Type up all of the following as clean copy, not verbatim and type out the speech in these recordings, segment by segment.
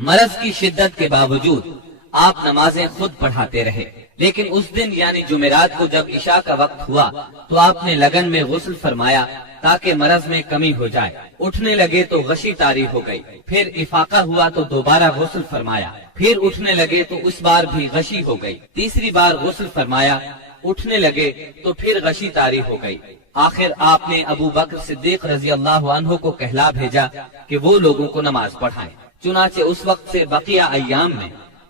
مرض کی شدت کے باوجود آپ نمازیں خود پڑھاتے رہے، لیکن اس دن یعنی جمعرات کو جب عشاء کا وقت ہوا تو آپ نے لگن میں غسل فرمایا تاکہ مرض میں کمی ہو جائے۔ اٹھنے لگے تو غشی طاری ہو گئی، پھر افاقہ ہوا تو دوبارہ غسل فرمایا، پھر اٹھنے لگے تو اس بار بھی غشی ہو گئی، تیسری بار غسل فرمایا، اٹھنے لگے تو پھر غشی طاری ہو گئی۔ آخر آپ نے ابو بکر صدیق رضی اللہ عنہ کو کہلا بھیجا کہ وہ لوگوں کو نماز پڑھائیں۔ چنانچہ اس وقت سے بقیہ ایام میں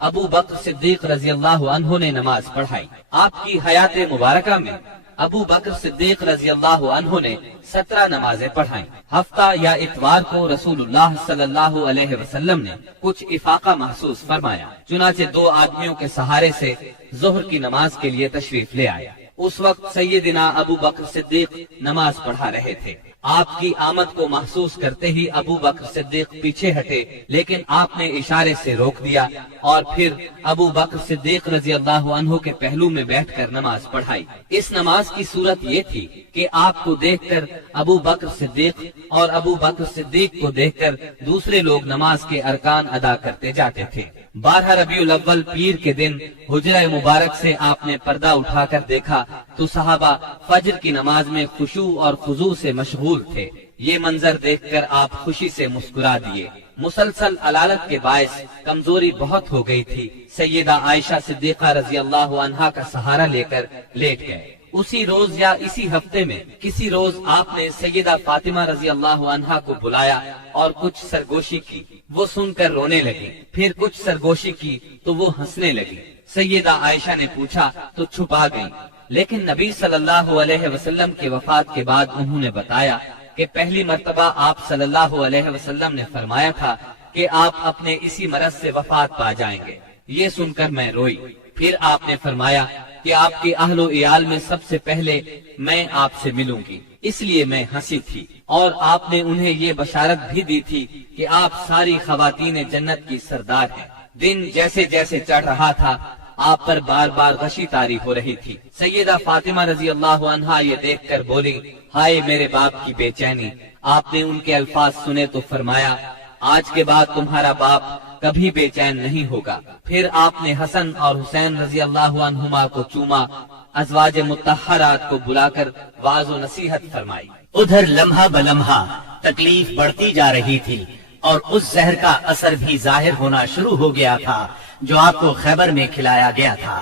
ابو بکر صدیق رضی اللہ عنہ نے نماز پڑھائی۔ آپ کی حیات مبارکہ میں ابو بکر صدیق رضی اللہ عنہ نے 17 نمازیں پڑھائیں۔ ہفتہ یا اتوار کو رسول اللہ صلی اللہ علیہ وسلم نے کچھ افاقہ محسوس فرمایا، چنانچہ 2 آدمیوں کے سہارے سے ظہر کی نماز کے لیے تشریف لے آئے۔ اس وقت سیدنا ابو بکر صدیق نماز پڑھا رہے تھے۔ آپ کی آمد کو محسوس کرتے ہی ابو بکر صدیق پیچھے ہٹے، لیکن آپ نے اشارے سے روک دیا اور پھر ابو بکر صدیق رضی اللہ عنہ کے پہلو میں بیٹھ کر نماز پڑھائی۔ اس نماز کی صورت یہ تھی کہ آپ کو دیکھ کر ابو بکر صدیق اور ابو بکر صدیق کو دیکھ کر دوسرے لوگ نماز کے ارکان ادا کرتے جاتے تھے۔ 12 ربیع الاول پیر کے دن حجرہ مبارک سے آپ نے پردہ اٹھا کر دیکھا تو صحابہ فجر کی نماز میں خشوع اور خضوع سے مشغول تھے۔ یہ منظر دیکھ کر آپ خوشی سے مسکرا دیے۔ مسلسل علالت کے باعث کمزوری بہت ہو گئی تھی۔ سیدہ عائشہ صدیقہ رضی اللہ عنہا کا سہارا لے کر لیٹ گئے۔ اسی روز یا اسی ہفتے میں کسی روز آپ نے سیدہ فاطمہ رضی اللہ عنہا کو بلایا اور کچھ سرگوشی کی، وہ سن کر رونے لگی، پھر کچھ سرگوشی کی تو وہ ہنسنے لگی۔ سیدہ عائشہ نے پوچھا تو چھپا گئی، لیکن نبی صلی اللہ علیہ وسلم کے وفات کے بعد انہوں نے بتایا کہ پہلی مرتبہ آپ صلی اللہ علیہ وسلم نے فرمایا تھا کہ آپ اپنے اسی مرض سے وفات پا جائیں گے۔ یہ سن کر میں روئی۔ پھر آپ نے فرمایا کہ آپ کے اہل و عیال میں سب سے پہلے میں آپ سے ملوں گی، اس لیے میں ہنسی تھی، اور آپ نے انہیں یہ بشارت بھی دی تھی کہ آپ ساری خواتین جنت کی سردار ہیں۔ دن جیسے جیسے چڑھ رہا تھا آپ پر بار بار غشی طاری ہو رہی تھی۔ سیدہ فاطمہ رضی اللہ عنہا یہ دیکھ کر بولی، ہائے میرے باپ کی بے چینی۔ آپ نے ان کے الفاظ سنے تو فرمایا، آج کے بعد تمہارا باپ کبھی بے چین نہیں ہوگا۔ پھر آپ نے حسن اور حسین رضی اللہ عنہما کو چوما، ازواج مطہرات کو بلا کر واعظ و نصیحت فرمائی۔ ادھر لمحہ بلمحہ تکلیف بڑھتی جا رہی تھی اور اس زہر کا اثر بھی ظاہر ہونا شروع ہو گیا تھا جو آپ کو خیبر میں کھلایا گیا تھا۔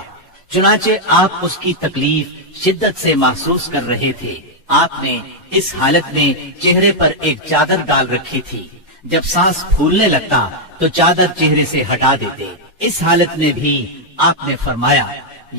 چنانچہ آپ اس کی تکلیف شدت سے محسوس کر رہے تھے۔ آپ نے اس حالت میں چہرے پر ایک چادر ڈال رکھی تھی، جب سانس پھولنے لگتا تو چادر چہرے سے ہٹا دیتے۔ اس حالت میں بھی آپ نے فرمایا،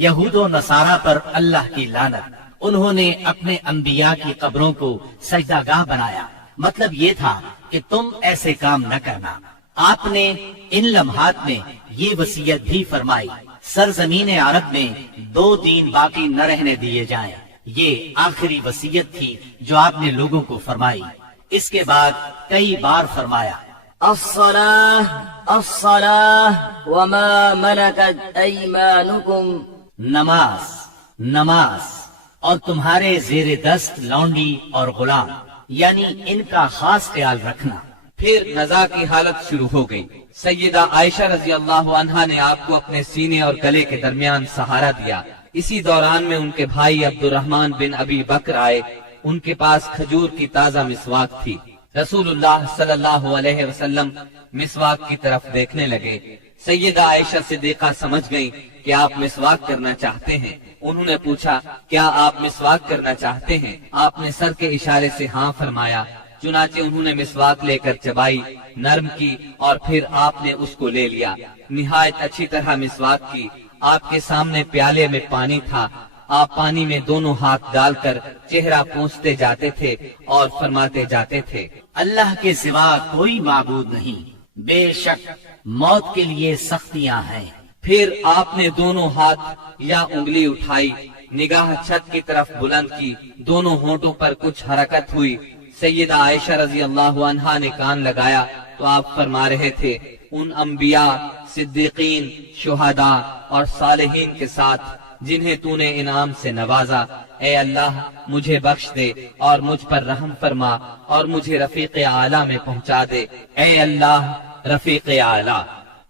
یہود و نصارہ پر اللہ کی لعنت، انہوں نے اپنے انبیاء کی قبروں کو سجدہ گاہ بنایا۔ مطلب یہ تھا کہ تم ایسے کام نہ کرنا۔ آپ نے ان لمحات میں یہ وصیت بھی فرمائی، سرزمین عرب میں 2 دین باقی نہ رہنے دیے جائیں۔ یہ آخری وصیت تھی جو آپ نے لوگوں کو فرمائی۔ اس کے بعد کئی بار فرمایا، الصلاة الصلاة وما ملكت أيمانكم، نماز نماز اور تمہارے زیر دست لونڈی اور غلام، یعنی ان کا خاص خیال رکھنا۔ پھر نزا کی حالت شروع ہو گئی۔ سیدہ عائشہ رضی اللہ عنہا نے آپ کو اپنے سینے اور گلے کے درمیان سہارا دیا۔ اسی دوران میں ان کے بھائی عبد الرحمن بن ابی بکر آئے، ان کے پاس کھجور کی تازہ مسواک تھی۔ رسول اللہ صلی اللہ علیہ وسلم مسواک کی طرف دیکھنے لگے۔ سیدہ عائشہ صدیقہ سمجھ گئی کہ آپ مسواک کرنا چاہتے ہیں۔ انہوں نے پوچھا، کیا آپ مسواک کرنا چاہتے ہیں؟ آپ نے سر کے اشارے سے ہاں فرمایا۔ چنانچہ انہوں نے مسواک لے کر چبائی، نرم کی اور پھر آپ نے اس کو لے لیا۔ نہایت اچھی طرح مسواک کی۔ آپ کے سامنے پیالے میں پانی تھا۔ آپ پانی میں دونوں ہاتھ ڈال کر چہرہ پوچھتے جاتے تھے اور فرماتے جاتے تھے، اللہ کے سوا کوئی معبود نہیں، بے شک موت کے لیے سختیاں ہیں۔ پھر آپ نے دونوں ہاتھ یا انگلی اٹھائی، نگاہ چھت کی طرف بلند کی، دونوں ہونٹوں پر کچھ حرکت ہوئی۔ سیدہ عائشہ رضی اللہ عنہا نے کان لگایا تو آپ فرما رہے تھے، ان انبیاء، صدیقین، شہداء اور صالحین کے ساتھ جنہیں تو نے انعام سے نوازا، اے اللہ مجھے بخش دے اور مجھ پر رحم فرما اور مجھے رفیق اعلیٰ میں پہنچا دے۔ اے اللہ رفیق اعلیٰ۔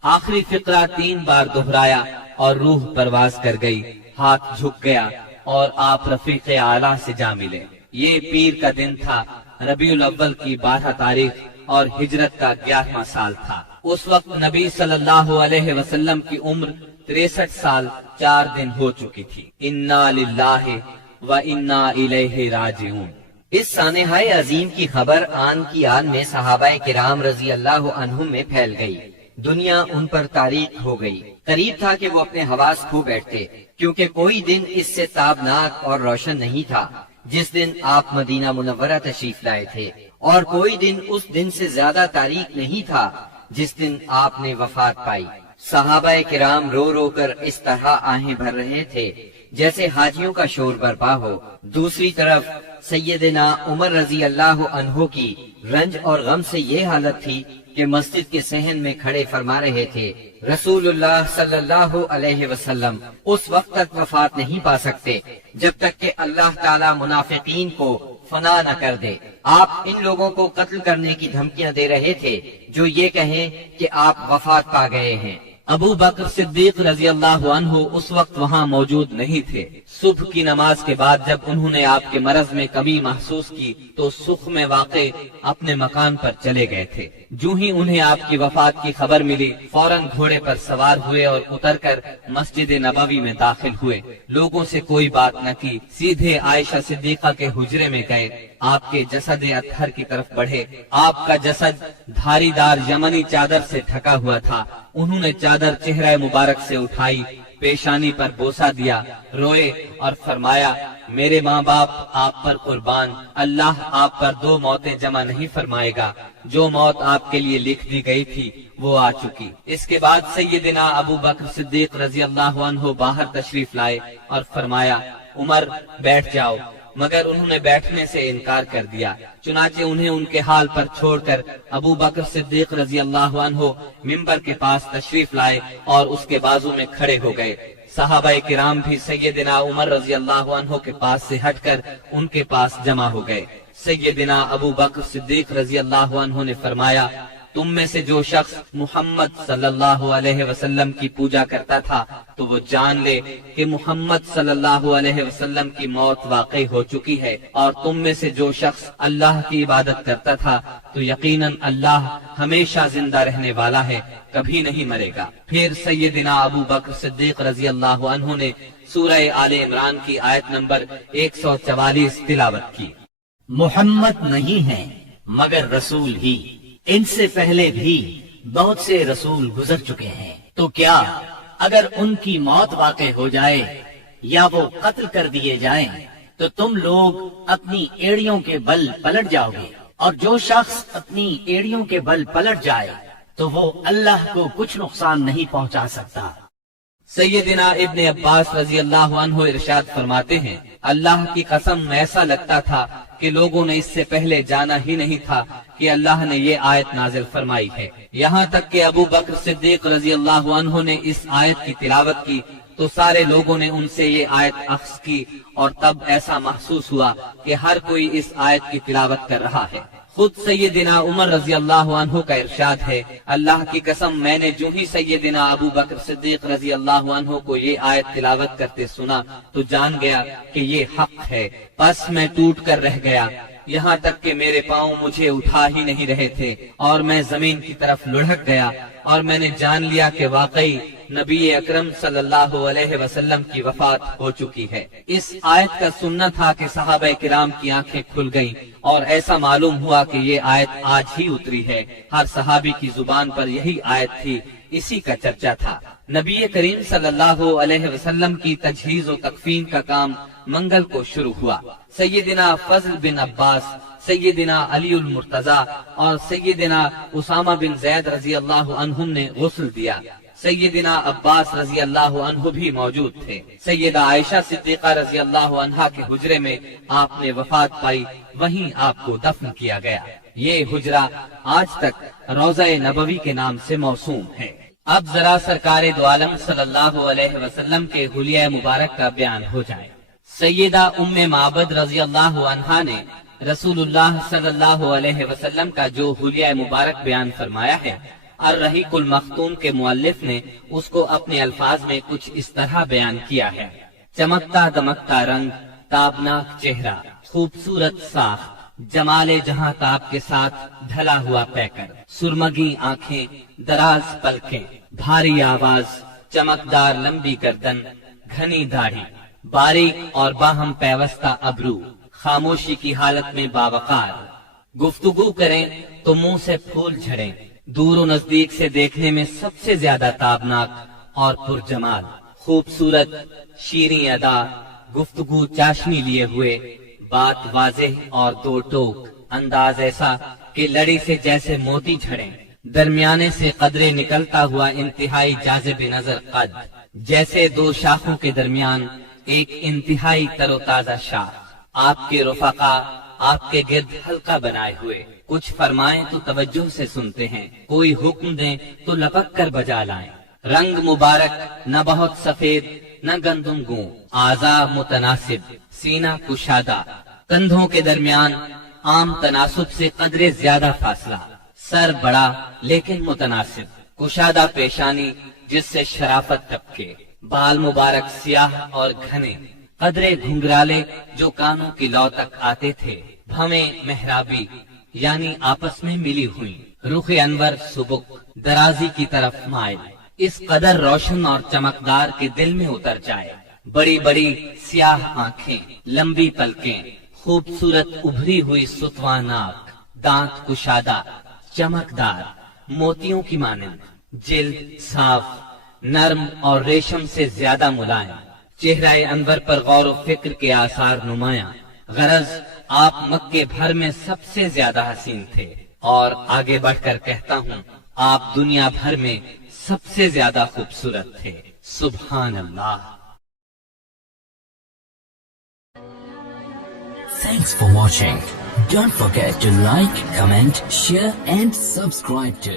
آخری فقرہ 3 بار دہرایا اور روح پرواز کر گئی، ہاتھ جھک گیا اور آپ رفیق اعلیٰ سے جا ملے۔ یہ پیر کا دن تھا، ربیع الاول کی 12 تاریخ اور ہجرت کا 11واں سال تھا۔ اس وقت نبی صلی اللہ علیہ وسلم کی عمر 63 سال 4 دن ہو چکی تھی۔ انا للہ و انا الیہ راجعون۔ اس سانحہ عظیم کی خبر آن کی آن میں صحابہ کرام رضی اللہ عنہم میں پھیل گئی، دنیا ان پر تاریک ہو گئی۔ قریب تھا کہ وہ اپنے حواس کھو بیٹھتے، کیونکہ کوئی دن اس سے تابناک اور روشن نہیں تھا جس دن آپ مدینہ منورہ تشریف لائے تھے، اور کوئی دن اس دن سے زیادہ تاریک نہیں تھا جس دن آپ نے وفات پائی۔ صحابہ کرام رو رو کر اس طرح آہیں بھر رہے تھے جیسے حاجیوں کا شور برپا ہو۔ دوسری طرف سیدنا عمر رضی اللہ عنہ کی رنج اور غم سے یہ حالت تھی کہ مسجد کے صحن میں کھڑے فرما رہے تھے، رسول اللہ صلی اللہ علیہ وسلم اس وقت تک وفات نہیں پا سکتے جب تک کہ اللہ تعالی منافقین کو فنا نہ کر دے۔ آپ ان لوگوں کو قتل کرنے کی دھمکیاں دے رہے تھے جو یہ کہیں کہ آپ وفات پا گئے ہیں۔ ابو بکر صدیق رضی اللہ عنہ اس وقت وہاں موجود نہیں تھے۔ صبح کی نماز کے بعد جب انہوں نے آپ کے مرض میں کمی محسوس کی تو سکھ میں واقع اپنے مکان پر چلے گئے تھے۔ جو ہی انہیں آپ کی وفات کی خبر ملی، فوراً گھوڑے پر سوار ہوئے اور اتر کر مسجد نبوی میں داخل ہوئے۔ لوگوں سے کوئی بات نہ کی، سیدھے عائشہ صدیقہ کے حجرے میں گئے، آپ کے جسد اطہر کی طرف بڑھے۔ آپ کا جسد دھاری دار یمنی چادر سے ڈھکا ہوا تھا۔ انہوں نے چادر چہرہ مبارک سے اٹھائی، پیشانی پر بوسہ دیا، روئے اور فرمایا، میرے ماں باپ آپ پر قربان، اللہ آپ پر 2 موتیں جمع نہیں فرمائے گا۔ جو موت آپ کے لیے لکھ دی گئی تھی وہ آ چکی۔ اس کے بعد سیدنا ابو بکر صدیق رضی اللہ عنہ باہر تشریف لائے اور فرمایا، عمر بیٹھ جاؤ، مگر انہوں نے بیٹھنے سے انکار کر دیا۔ چنانچہ انہیں ان کے حال پر چھوڑ کر ابو بکر صدیق رضی اللہ عنہ منبر کے پاس تشریف لائے اور اس کے بازو میں کھڑے ہو گئے۔ صحابہ کرام بھی سیدنا عمر رضی اللہ عنہ کے پاس سے ہٹ کر ان کے پاس جمع ہو گئے۔ سیدنا ابو بکر صدیق رضی اللہ عنہ نے فرمایا، تم میں سے جو شخص محمد صلی اللہ علیہ وسلم کی پوجا کرتا تھا تو وہ جان لے کہ محمد صلی اللہ علیہ وسلم کی موت واقع ہو چکی ہے، اور تم میں سے جو شخص اللہ کی عبادت کرتا تھا تو یقیناً اللہ ہمیشہ زندہ رہنے والا ہے، کبھی نہیں مرے گا۔ پھر سیدنا ابو بکر صدیق رضی اللہ عنہ نے سورہ آل عمران کی آیت نمبر 144 تلاوت کی۔ محمد نہیں ہیں مگر رسول ہی، ان سے پہلے بھی بہت سے رسول گزر چکے ہیں، تو کیا اگر ان کی موت واقع ہو جائے یا وہ قتل کر دیے جائیں تو تم لوگ اپنی ایڑیوں کے بل پلٹ جاؤ گے؟ اور جو شخص اپنی ایڑیوں کے بل پلٹ جائے تو وہ اللہ کو کچھ نقصان نہیں پہنچا سکتا۔ سیدنا ابن عباس رضی اللہ عنہ ارشاد فرماتے ہیں، اللہ کی قسم ایسا لگتا تھا کہ لوگوں نے اس سے پہلے جانا ہی نہیں تھا کہ اللہ نے یہ آیت نازل فرمائی ہے۔ یہاں تک کہ ابو بکر صدیق رضی اللہ عنہ نے اس آیت کی تلاوت کی تو سارے لوگوں نے ان سے یہ آیت اخذ کی، اور تب ایسا محسوس ہوا کہ ہر کوئی اس آیت کی تلاوت کر رہا ہے۔ خود سیدنا عمر رضی اللہ عنہ کا ارشاد ہے، اللہ کی قسم میں نے جو ہی سیدنا ابو بکر صدیق رضی اللہ عنہ کو یہ آیت تلاوت کرتے سنا تو جان گیا کہ یہ حق ہے، پس میں ٹوٹ کر رہ گیا، یہاں تک کہ میرے پاؤں مجھے اٹھا ہی نہیں رہے تھے اور میں زمین کی طرف لڑھک گیا، اور میں نے جان لیا کہ واقعی نبی اکرم صلی اللہ علیہ وسلم کی وفات ہو چکی ہے۔ اس آیت کا سننا تھا کہ صحابہ کرام کی آنکھیں کھل گئیں، اور ایسا معلوم ہوا کہ یہ آیت آج ہی اتری ہے۔ ہر صحابی کی زبان پر یہی آیت تھی، اسی کا چرچا تھا۔ نبی کریم صلی اللہ علیہ وسلم کی تجہیز و تکفین کا کام منگل کو شروع ہوا۔ سیدنا فضل بن عباس، سیدنا علی المرتضی اور سیدنا اسامہ بن زید رضی اللہ عنہم نے غسل دیا۔ سیدنا عباس رضی اللہ عنہ بھی موجود تھے۔ سیدہ عائشہ صدیقہ رضی اللہ عنہا کے حجرے میں آپ نے وفات پائی، وہیں آپ کو دفن کیا گیا۔ یہ حجرہ آج تک روضہ نبوی کے نام سے موسوم ہے۔ اب ذرا سرکار دو عالم صلی اللہ علیہ وسلم کے حلیہ مبارک کا بیان ہو جائے۔ سیدہ ام معبد رضی اللہ عنہا نے رسول اللہ صلی اللہ علیہ وسلم کا جو حلیہ مبارک بیان فرمایا ہے، الرحیق المختوم کے مؤلف نے اس کو اپنے الفاظ میں کچھ اس طرح بیان کیا ہے: چمکتا دمکتا رنگ، تابناک چہرہ، خوبصورت ساخت، جمال جہاں تاب کے ساتھ ڈھلا ہوا پیکر، سرمگی آنکھیں، دراز پلکیں، بھاری آواز، چمکدار لمبی گردن، گھنی داڑھی، باریک اور باہم پیوستہ ابرو، خاموشی کی حالت میں باوقار، گفتگو کریں تو منہ سے پھول جھڑیں، دور و نزدیک سے دیکھنے میں سب سے زیادہ تابناک اور پرجمال، خوبصورت، شیریں ادا، گفتگو چاشنی لیے ہوئے، بات واضح اور دو ٹوک، انداز ایسا کہ لڑی سے جیسے موتی جھڑیں، درمیانے سے قدرے نکلتا ہوا انتہائی جاذب نظر قد، جیسے دو شاخوں کے درمیان ایک انتہائی تر و تازہ شاخ، آپ کے رفقا آپ کے گرد حلقہ بنائے ہوئے، کچھ فرمائیں تو توجہ سے سنتے ہیں، کوئی حکم دیں تو لپک کر بجا لائیں، رنگ مبارک، نہ بہت سفید نہ گندم گوں، اعضا متناسب، سینہ کشادہ، کندھوں کے درمیان عام تناسب سے قدرے زیادہ فاصلہ، سر بڑا لیکن متناسب، کشادہ پیشانی جس سے شرافت ٹپکے، بال مبارک سیاہ اور گھنے، قدرے گھنگرالے جو کانوں کی لو تک آتے تھے، بھویں محرابی یعنی آپس میں ملی ہوئی، رخ انور سبک، درازی کی طرف مائل، اس قدر روشن اور چمکدار کے دل میں اتر جائے، بڑی بڑی سیاہ آنکھیں، لمبی پلکیں، خوبصورت ابھری ہوئی ستواں ناک، دانت کشادہ، چمکدار، موتیوں کی مانند، جلد صاف، نرم اور ریشم سے زیادہ ملائم، چہرہ انور پر غور و فکر کے آثار نمایاں، غرض آپ مکے بھر میں سب سے زیادہ حسین تھے، اور آگے بڑھ کر کہتا ہوں آپ دنیا بھر میں سب سے زیادہ خوبصورت تھے۔ سبحان اللہ۔ Thanks for watching. Don't forget to like, comment, share and subscribe to